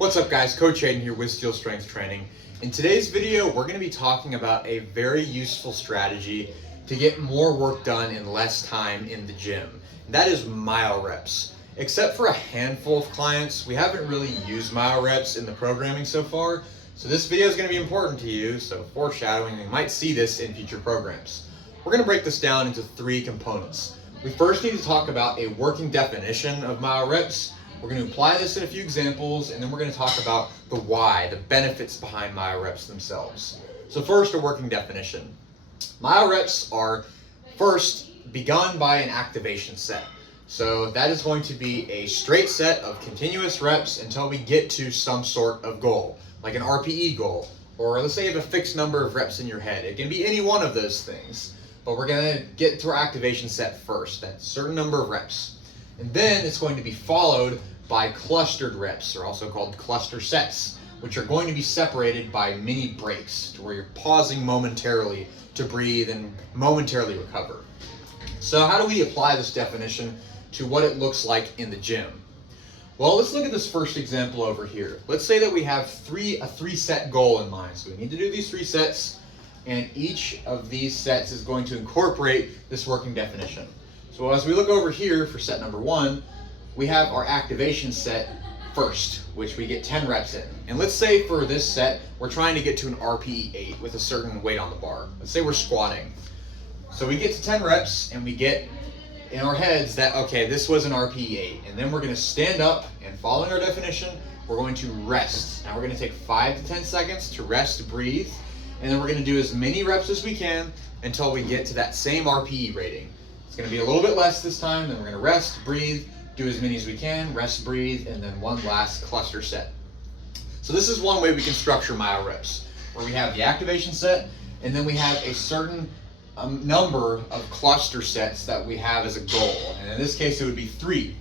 What's up guys, Coach Hayden here with Steel Strength Training. In today's video, we're going to be talking about a very useful strategy to get more work done in less time in the gym. And that is Myo-Reps. Except for a handful of clients, we haven't really used Myo-Reps in the programming so far. So this video is going to be important to you, so foreshadowing, you might see this in future programs. We're going to break this down into three components. We first need to talk about a working definition of Myo-Reps. We're going to apply this in a few examples, and then we're going to talk about the why, the benefits behind Myo-Reps themselves. So first, a working definition. Myo-Reps are first begun by an activation set. So that is going to be a straight set of continuous reps until we get to some sort of goal, like an RPE goal, or let's say you have a fixed number of reps in your head. It can be any one of those things, but we're going to get to our activation set first, that certain number of reps. And then it's going to be followed by clustered reps, or also called cluster sets, which are going to be separated by mini breaks, to where you're pausing momentarily to breathe and momentarily recover. So how do we apply this definition to what it looks like in the gym? Well, let's look at this first example over here. Let's say that we have a three-set goal in mind. So we need to do these 3 sets, and each of these sets is going to incorporate this working definition. So as we look over here for set number 1, we have our activation set first, which we get 10 reps in. And let's say for this set, we're trying to get to an RPE 8 with a certain weight on the bar. Let's say we're squatting. So we get to 10 reps and we get in our heads that, okay, this was an RPE 8. And then we're going to stand up, and following our definition, we're going to rest. Now we're going to take 5 to 10 seconds to rest, breathe, and then we're going to do as many reps as we can until we get to that same RPE rating. It's going to be a little bit less this time, then we're going to rest, breathe, do as many as we can, rest, breathe, and then one last cluster set. So this is one way we can structure Myo-Reps, where we have the activation set, and then we have a certain number of cluster sets that we have as a goal. And in this case, it would be 3.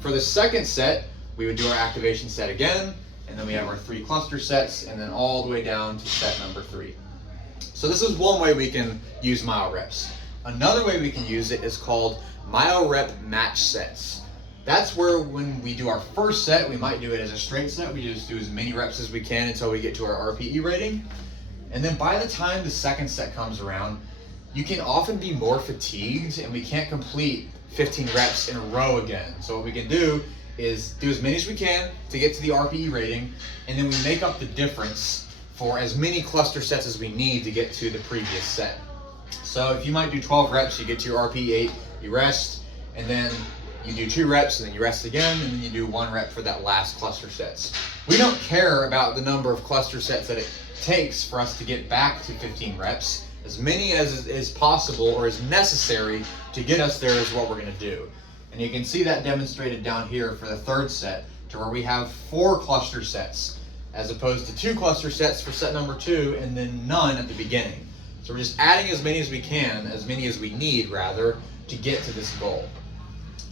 For the second set, we would do our activation set again, and then we have our 3 cluster sets, and then all the way down to set number 3. So this is one way we can use Myo-Reps. Another way we can use it is called Myo-Rep match sets. That's where when we do our first set, we might do it as a straight set. We just do as many reps as we can until we get to our RPE rating. And then by the time the second set comes around, you can often be more fatigued and we can't complete 15 reps in a row again. So what we can do is do as many as we can to get to the RPE rating, and then we make up the difference for as many cluster sets as we need to get to the previous set. So if you might do 12 reps, you get to your RPE 8, you rest, and then you do 2 reps, and then you rest again, and then you do 1 rep for that last cluster sets. We don't care about the number of cluster sets that it takes for us to get back to 15 reps. As many as is possible or is necessary to get us there is what we're going to do. And you can see that demonstrated down here for the third set, to where we have 4 cluster sets, as opposed to 2 cluster sets for set number 2, and then none at the beginning. So we're just adding as many as we can, as many as we need rather, to get to this goal.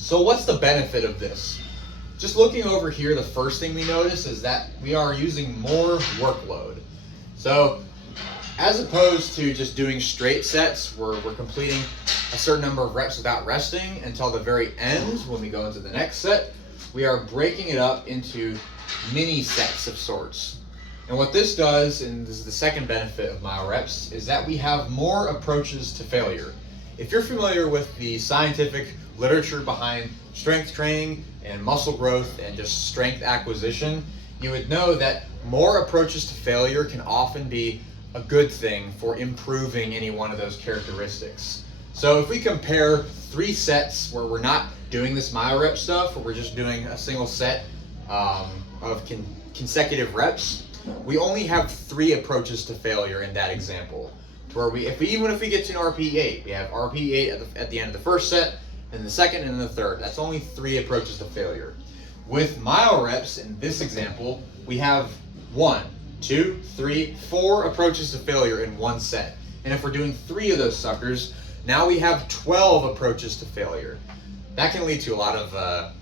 So what's the benefit of this? Just looking over here, the first thing we notice is that we are using more workload. So as opposed to just doing straight sets where we're completing a certain number of reps without resting until the very end when we go into the next set, we are breaking it up into mini sets of sorts. And what this does, and this is the second benefit of Myo-Reps, is that we have more approaches to failure. If you're familiar with the scientific literature behind strength training and muscle growth and just strength acquisition, you would know that more approaches to failure can often be a good thing for improving any one of those characteristics. So if we compare 3 sets where we're not doing this Myo-Rep stuff, where we're just doing a single set of consecutive reps, we only have 3 approaches to failure in that example. To where even if we get to an RPE 8, we have RPE 8 at the end of the first set, and the second and the third. That's only 3 approaches to failure. With Myo-Reps in this example, we have 1, 2, 3, 4 approaches to failure in one set. And if we're doing 3 of those suckers, now we have 12 approaches to failure. That can lead to a lot of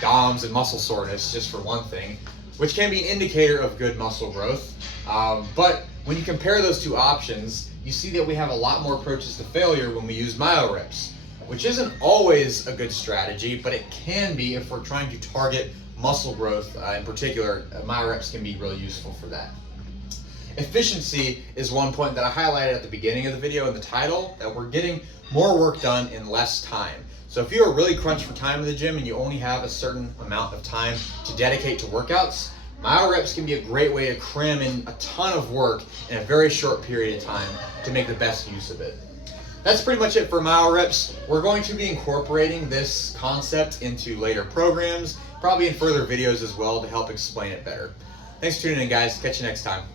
DOMs and muscle soreness, just for one thing, which can be an indicator of good muscle growth. But when you compare those 2 options, you see that we have a lot more approaches to failure when we use Myo-Reps, which isn't always a good strategy, but it can be if we're trying to target muscle growth in particular, Myo-Reps can be really useful for that. Efficiency is one point that I highlighted at the beginning of the video in the title, that we're getting more work done in less time. So if you are really crunched for time in the gym and you only have a certain amount of time to dedicate to workouts, Myo-Reps can be a great way to cram in a ton of work in a very short period of time to make the best use of it. That's pretty much it for Myo-Reps. We're going to be incorporating this concept into later programs, probably in further videos as well to help explain it better. Thanks for tuning in, guys. Catch you next time.